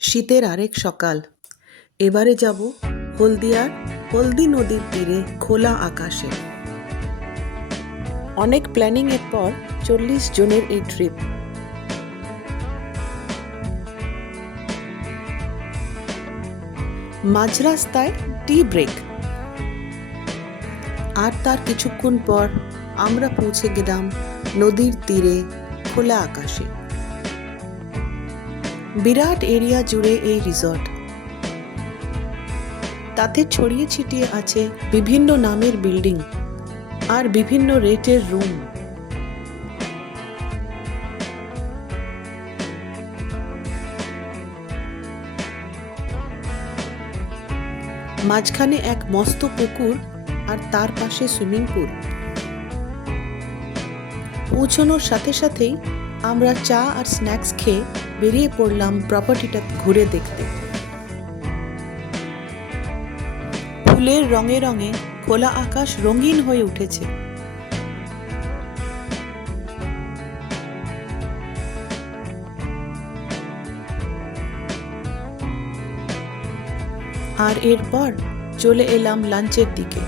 শীতের আরেক সকাল। এবারে যাব হলদিয়ার হলদি নদীর তীরে খোলা আকাশে। অনেক প্ল্যানিং এর পর 40 জনের এই ট্রিপ। মাঝ রাস্তায় টি ব্রেক, আর তার কিছুক্ষণ পর আমরা পৌঁছে গেলাম নদীর তীরে খোলা আকাশে। বিরাট এরিয়া জুড়ে এই রিসর্ট, তাতে ছড়িয়ে ছিটিয়ে আছে বিভিন্ন নামের বিল্ডিং আর বিভিন্ন রেটের রুম। মাঝখানে এক মস্ত পুকুর আর তার পাশে সুইমিং পুল। পৌঁছানোর সাথে সাথেই আমরা চা আর স্ন্যাক্স খেয়ে বেরিয়ে পড়লাম প্রপার্টিটা ঘুরে দেখতে। ফুলের রঙে রঙে খোলা আকাশ রঙিন হয়ে উঠেছে। আর এরপর চলে এলাম লাঞ্চের দিকে।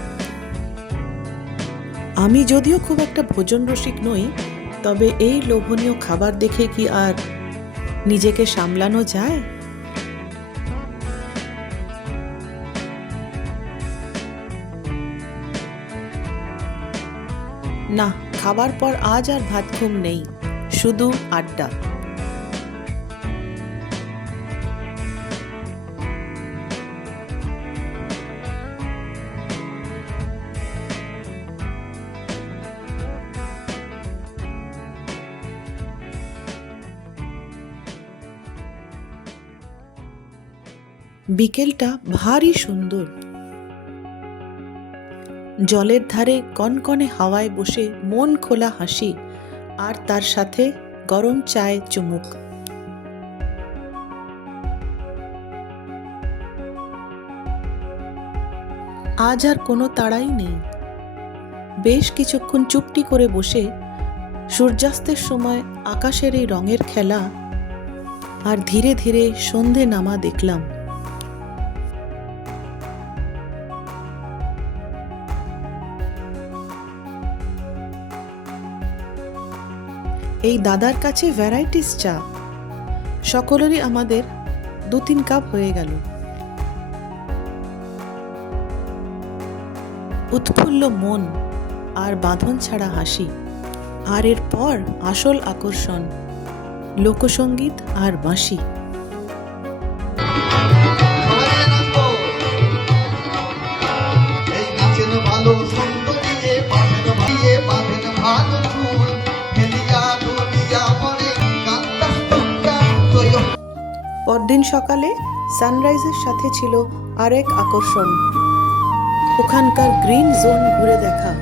আমি যদিও খুব একটা ভোজন রসিক নই, তবে এই লোভনীয় খাবার দেখে কি আর নিজেকে সামলানো যায়? না, খাবার পর আজ আর ভাত ঘুম নেই, শুধু আড্ডা। বিকেলটা ভারী সুন্দর। জলের ধারে কনকনে হাওয়ায় বসে মন খোলা হাসি, আর তার সাথে গরম চায়ের চুমুক। আজ আর কোনো তাড়াই নেই। বেশ কিছুক্ষণ চুপটি করে বসে সূর্যাস্তের সময় আকাশের এই রঙের খেলা আর ধীরে ধীরে সন্ধে নামা দেখলাম। এই দাদার কাছে ভ্যারাইটিস চা, সকলেরই আমাদের 2-3 কাপ হয়ে গেল। উৎফুল্ল মন আর বাঁধন ছাড়া হাসি। আর এরপর আসল আকর্ষণ, লোকসঙ্গীত আর বাঁশি। পরদিন সকালে সানরাইজের সাথে ছিল আরেক আকর্ষণ, ওখানকার গ্রিন জোন ঘুরে দেখা।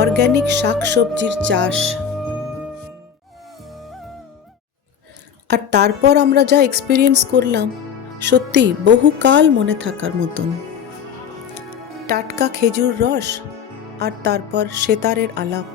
অর্গানিক শাকসবজির চাষ। আর তারপর আমরা যা এক্সপিরিয়েন্স করলাম, সত্যি বহুকাল মনে থাকার মতন। টাটকা খেজুর রস আর তারপর সেতারের আলাপ।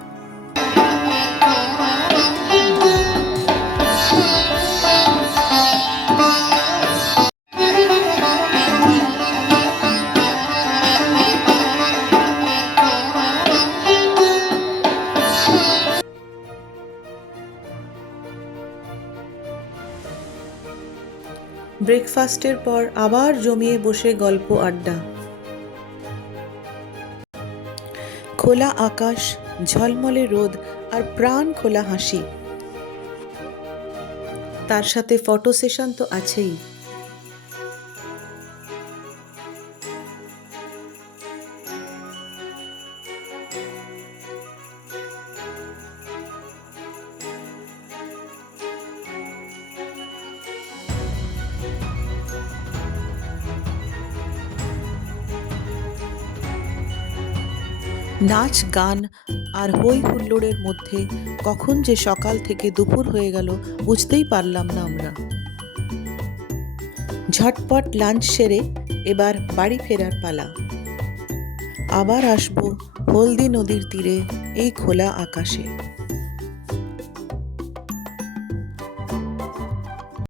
ব্রেকফাস্টের পর আবার জমিয়ে বসে গল্প আড্ডা। খোলা আকাশ, ঝলমলে রোদ আর প্রাণ খোলা হাসি, তার সাথে ফটো সেশন তো আছেই। নাচ, গান আর হই হুল্লোড়ের মধ্যে কখন যে সকাল থেকে দুপুর হয়ে গেল বুঝতেই পারলাম না আমরা। ঝটপট লাঞ্চ সেরে এবার বাড়ি ফেরার পালা। আবার আসবো হলদি নদীর তীরে এই খোলা আকাশে।